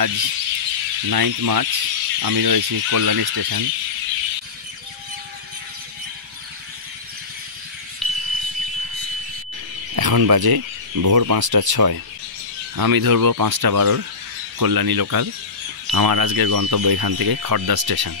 আজ 9 মার্চ। আমি রয়েছি কল্যাণী স্টেশন। এখন বাজে ভোর 5:06। আমি ধরবো 5:12 কল্যাণী লোকাল। আমার আজকের গন্তব্য এখান থেকে খড়দা স্টেশন।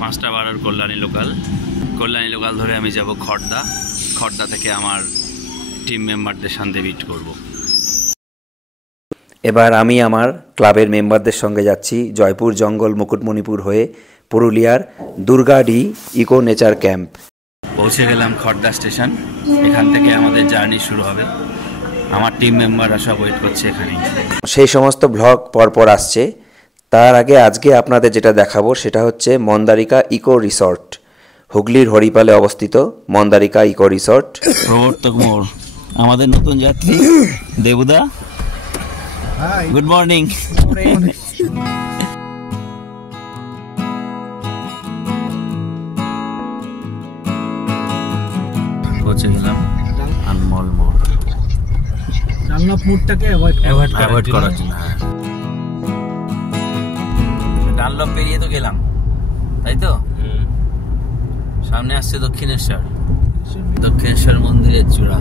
পাঁচটা 12 কল্যাণী লোকাল ধরে আমি যাব খড়দা থেকে আমার টিম মেম্বারদের সাথে মিট করব। এবার আমি আমার ক্লাবের মেম্বারদের সঙ্গে যাচ্ছি জয়পুর জঙ্গল মুকুটমণিপুর হয়ে পুরুলিয়ার দুর্গাডি ইকো নেচার ক্যাম্প। পৌঁছে গেলাম খড়দা স্টেশন। এখান থেকে আমাদের জার্নি শুরু হবে। আমার টিম মেম্বাররা সব ওয়েট করছে এখানেই। সেই সমস্ত ব্লগ পরপর আসছে। তার আগে আজকে আপনাদের যেটা দেখাবো সেটা হচ্ছে মন্দারিকা ইকো রিসর্ট, হুগলির হরিপালে অবস্থিত মন্দারিকা ইকো রিসর্ট। প্রবর্তক মোড়। আমাদের নতুন যাত্রী দেবুদা, গুড মর্নিং। পৌঁছে গেলাম আনমল মোড়। ডানলপ মোড়টাকে অ্যাভয়েড করার জন্য। ডানলপ পেরিয়ে তো গেলাম, তাই তো? সামনে আসছে দক্ষিণেশ্বর মন্দিরের চূড়া।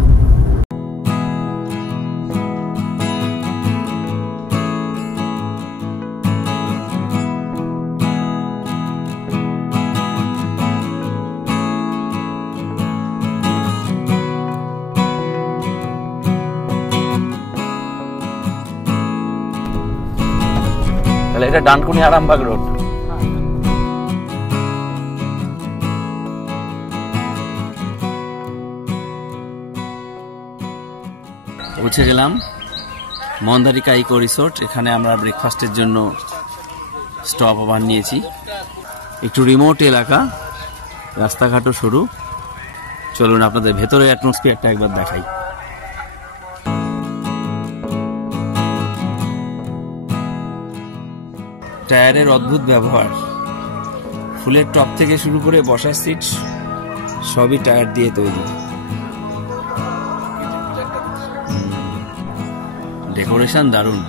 তাহলে এটা ডানকুনি আরামবাগ রোড। পৌঁছে গেলাম মন্দারিকা ইকো রিসোর্ট। এখানে আমরা ব্রেকফাস্টের জন্য স্টপ ওভার নিয়েছি। একটু রিমোট এলাকা, রাস্তাঘাটও সরু। চলুন আপনাদের ভেতরের অ্যাটমসফিয়ারটা একবার দেখাই। টায়ারের অদ্ভুত ব্যবহার। ফুলের টপ থেকে শুরু করে বসার সিট সবই টায়ার দিয়ে তৈরি। ডেকোরেশন দারুণ।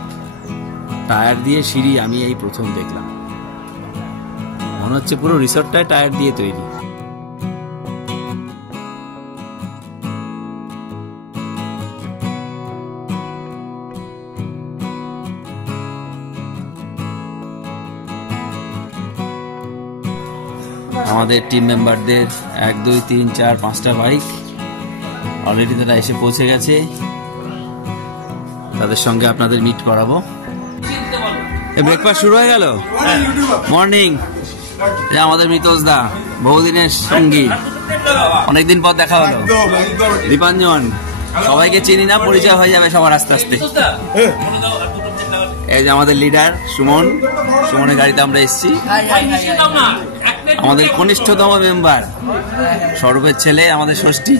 টায়ার দিয়ে সিঁড়ি আমি এই প্রথম দেখলাম। মনে হচ্ছে পুরো রিসর্টটাই টায়ার দিয়ে তৈরি। আমাদের টিম মেম্বারদের 1, 2, 3, 4, 5টা বাইক অলরেডি তারা এসে পৌঁছে গেছে। তাদের সঙ্গে আপনাদের মিট করাবো। ব্রেকফাস্ট শুরু হয়ে গেল। মর্নিং। আমাদের মিতোজ দা, বহুদিনের সঙ্গী, অনেকদিন পর দেখা হলো। দীপাঞ্জন, সবাইকে চিনি না, পরিচয় হয়ে যাবে সবার আস্তে আস্তে। এই যে আমাদের লিডার সুমনের গাড়িতে আমরা এসেছি। আমাদের কনিষ্ঠতম মেম্বার সৌরভের ছেলে, আমাদের ষষ্ঠী।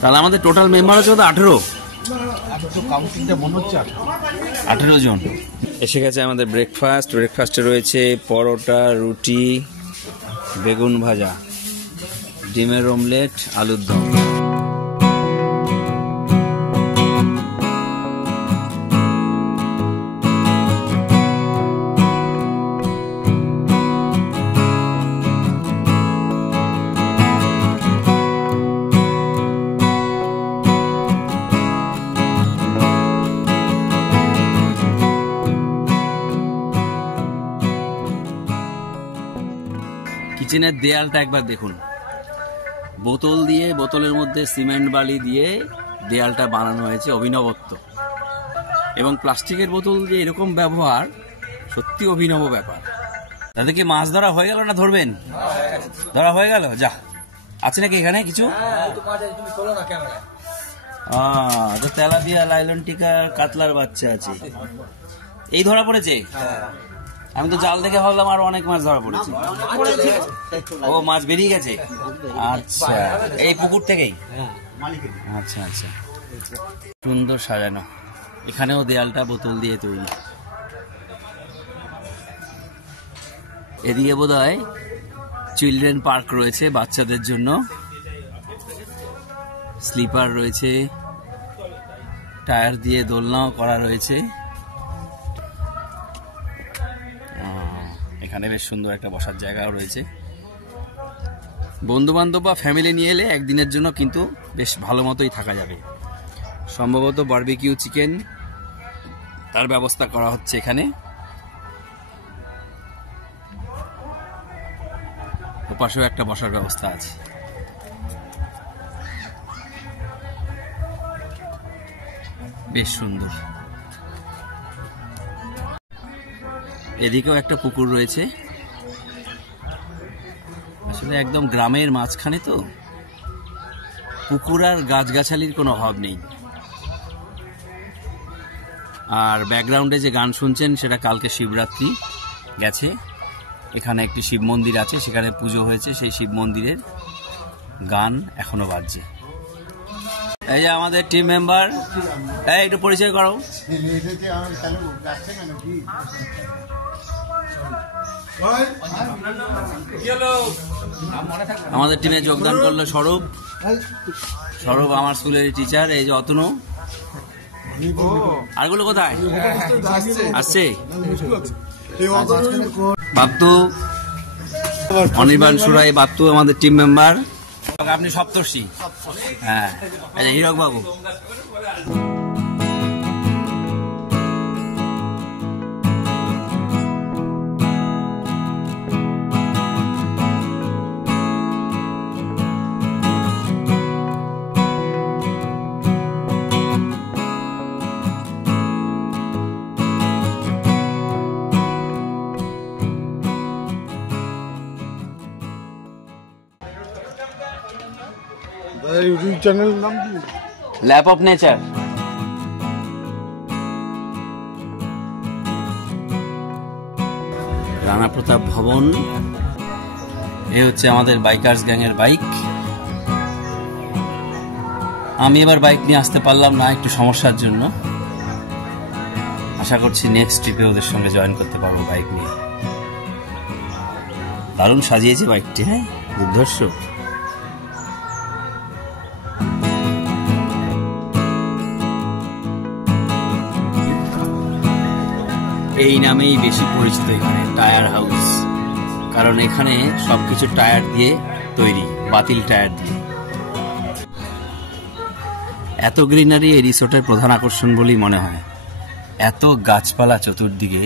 তাহলে আমাদের টোটাল মেম্বার হচ্ছে 18 জন। এসে গেছে আমাদের ব্রেকফাস্টে রয়েছে পরোটা, রুটি, বেগুন ভাজা, ডিমের অমলেট, আলুর দম। কিচেনের দেয়ালটা একবার দেখুন। বোতলের মধ্যে সিমেন্ট বালি দিয়ে দেয়ালটা বানানো হয়েছে, অভিনবত্ব। এবং প্লাস্টিকের বোতল দিয়ে এরকম ব্যবহার সত্যি অভিনব ব্যাপার। তাদেরকে মাছ ধরা হয়ে গেল না ধরবেন? ধরা হয়ে গেল। যা আছে নাকি এখানে কিছু? তেলাপিয়া, লাইলন টিকা, কাতলার বাচ্চা আছে। এই ধরা পড়েছে। আমি তো জাল দেখে ভাবলাম আর অনেক মাছ ধরা পড়েছে। ও মাছ বেরিয়ে গেছে। আচ্ছা, এই পুকুর থেকেই। আচ্ছা আচ্ছা, সুন্দর সাজানো। এখানেও দেয়ালটা বোতল দিয়ে তৈরি। এদিকে বোধহয় চিলড্রেন পার্ক রয়েছে বাচ্চাদের জন্য, স্লিপার রয়েছে, টায়ার দিয়ে দোলনাও করা রয়েছে। এখানে বেশ সুন্দর একটা বসার জায়গাও রয়েছে। বন্ধু বান্ধব বা ফ্যামিলি নিয়ে এলে একদিনের জন্য কিন্তু বেশ ভালো মতোই থাকা যাবে। সম্ভবত বারবিকিউ চিকেন তার ব্যবস্থা করা হচ্ছে এখানে। ওপাশেও একটা বসার ব্যবস্থা আছে। বেশ সুন্দর। এদিকেও একটা পুকুর রয়েছে। আসলে একদম গ্রামের মাঝখানে তো, পুকুর আর গাছগাছালির কোনো অভাব নেই। আর ব্যাকগ্রাউন্ডে যে গান শুনছেন সেটা কালকে শিবরাত্রি গেছে, এখানে একটি শিব মন্দির আছে, সেখানে পুজো হয়েছে, সেই শিব মন্দিরের গান এখনো বাজছে। এই যে আমাদের টিম মেম্বার, একটু পরিচয় করো। আমাদের টিমে যোগদান করলো স্বরূপ। স্বরূপ আমার স্কুলের টিচার। এই যে অতনু। আরগুলো কোথায় আসছে? বাপ্তু, অনির্বাণ সুরাই, বাপ্তু আমাদের টিম মেম্বার। আপনি সপ্তর্ষি। হ্যাঁ, হীরক বাবু। ইউটিউব চ্যানেল নাম কি? Lap of nature. Rana Pratap Bhavan. এ হচ্ছে আমাদের বাইকার্স গ্যাং এর বাইক। আমি এবার বাইক নিয়ে আসতে পারলাম না একটু সমস্যার জন্য। আশা করছি নেক্সট ট্রিপে ওদের সঙ্গে জয়েন করতে পারবো বাইক নিয়ে। দারুণ সাজিয়েছে বাইকটি। হ্যাঁ, দুর্ধর্ষ। এই নামেই বেশি পরিচিত এখানে, টায়ার হাউস। কারণ এখানে সবকিছু টায়ার দিয়ে তৈরি, বাতিল টায়ার দিয়ে। এত গ্রিনারি এই রিসোর্টের প্রধান আকর্ষণ বলেই মনে হয়। এত গাছপালা চতুর্দিকে,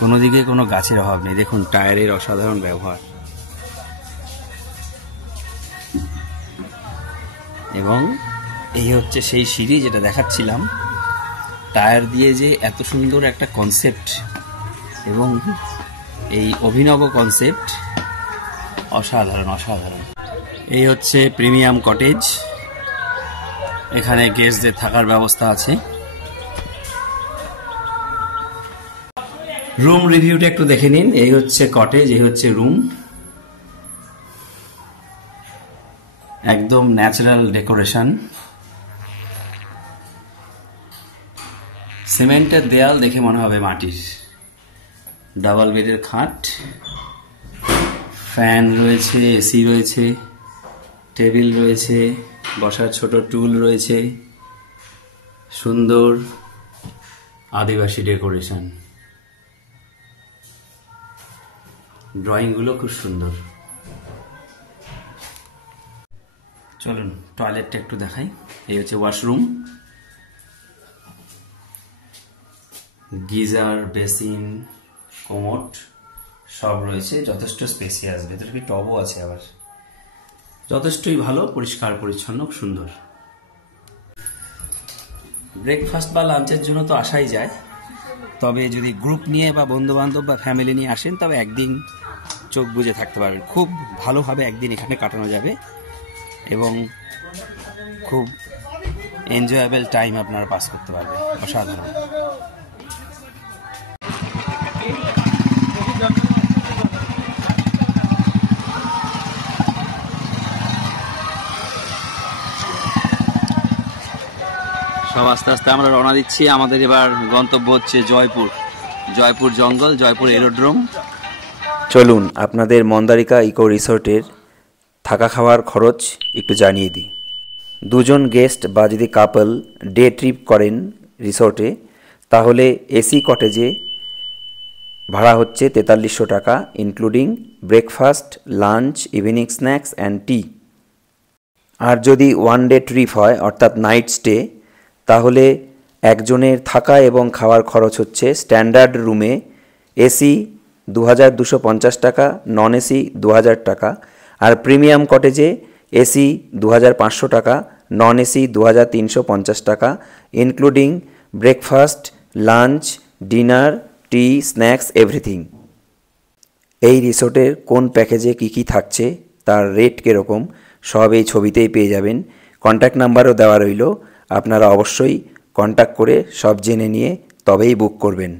কোনো দিকে কোনো গাছের অভাব নেই। দেখুন টায়ারের অসাধারণ ব্যবহার। এবং এই হচ্ছে সেই সিঁড়ি যেটা দেখাচ্ছিলাম। টায়ার দিয়ে যে এত সুন্দর একটা কনসেপ্ট, এবং এই অভিনব কনসেপ্ট অসাধারণ অসাধারণ। এই হচ্ছে প্রিমিয়াম কটেজ। এখানে গেস্টদের থাকার ব্যবস্থা আছে। রুম রিভিউটা একটু দেখে নিন। এই হচ্ছে কটেজ, এই হচ্ছে রুম। একদম ন্যাচারাল ডেকোরেশন। সিমেন্টের দেয়াল দেখে মনে হবে মাটির। ডাবল বেডের খাট, ফ্যান রয়েছে, এসি রয়েছে, টেবিল রয়েছে, বসার ছোট টুল রয়েছে। সুন্দর আদিবাসী ডেকোরেশন। ড্রয়িংগুলো খুব সুন্দর। চলুন টয়লেটটা একটু দেখাই। এই হচ্ছে ওয়াশরুম। গিজার, বেসিন, কোমোড সব রয়েছে, যথেষ্ট স্পেসিয়াস। ভেতরে কি টবও আছে আবার। যথেষ্টই ভালো, পরিষ্কার পরিচ্ছন্ন, সুন্দর। ব্রেকফাস্ট বা লাঞ্চের জন্য তো আসাই যায়, তবে যদি গ্রুপ নিয়ে বা বন্ধু বান্ধব বা ফ্যামিলি নিয়ে আসেন তবে একদিন চোখ বুজে থাকতে পারবেন। খুব ভালোভাবে একদিন এখানে কাটানো যাবে এবং খুব এনজয়েবল টাইম আপনারা পাস করতে পারবেন। অসাধারণ। সব আস্তে আস্তে আমরা রওনা দিচ্ছি। আমাদের এবার গন্তব্য হচ্ছে জয়পুর। জয়পুর জঙ্গল, জয়পুর এরোড্রোম। চলুন আপনাদের মন্দারিকা ইকো রিসর্টের থাকা খাওয়ার খরচ একটু জানিয়ে দিই। দুজন গেস্ট বা যদি কাপল ডে ট্রিপ করেন রিসর্টে, তাহলে এসি কটেজে ভাড়া হচ্ছে 4300 টাকা, including breakfast, lunch, evening snacks and tea. আর যদি ওয়ান ডে ট্রিপ হয় অর্থাৎ নাইট স্টে, তাহলে একজনের থাকা এবং খাওয়ার খরচ হচ্ছে স্ট্যান্ডার্ড রুমে এসি 2250 টাকা, নন এসি 2000 টাকা, আর প্রিমিয়াম কটেজে এসি 2500 টাকা, নন এসি 2350 টাকা, ইনক্লুডিং ব্রেকফাস্ট, লাঞ্চ, ডিনার, টি, স্ন্যাক্স, এভরিথিং। এই রিসোর্টের কোন প্যাকেজে কী কী থাকছে, তার রেট কীরকম, সব এই ছবিতেই পেয়ে যাবেন। কন্ট্যাক্ট নাম্বারও দেওয়া রইল, আপনারা অবশ্যই কন্ট্যাক্ট করে সব জেনে নিয়ে তবেই বুক করবেন।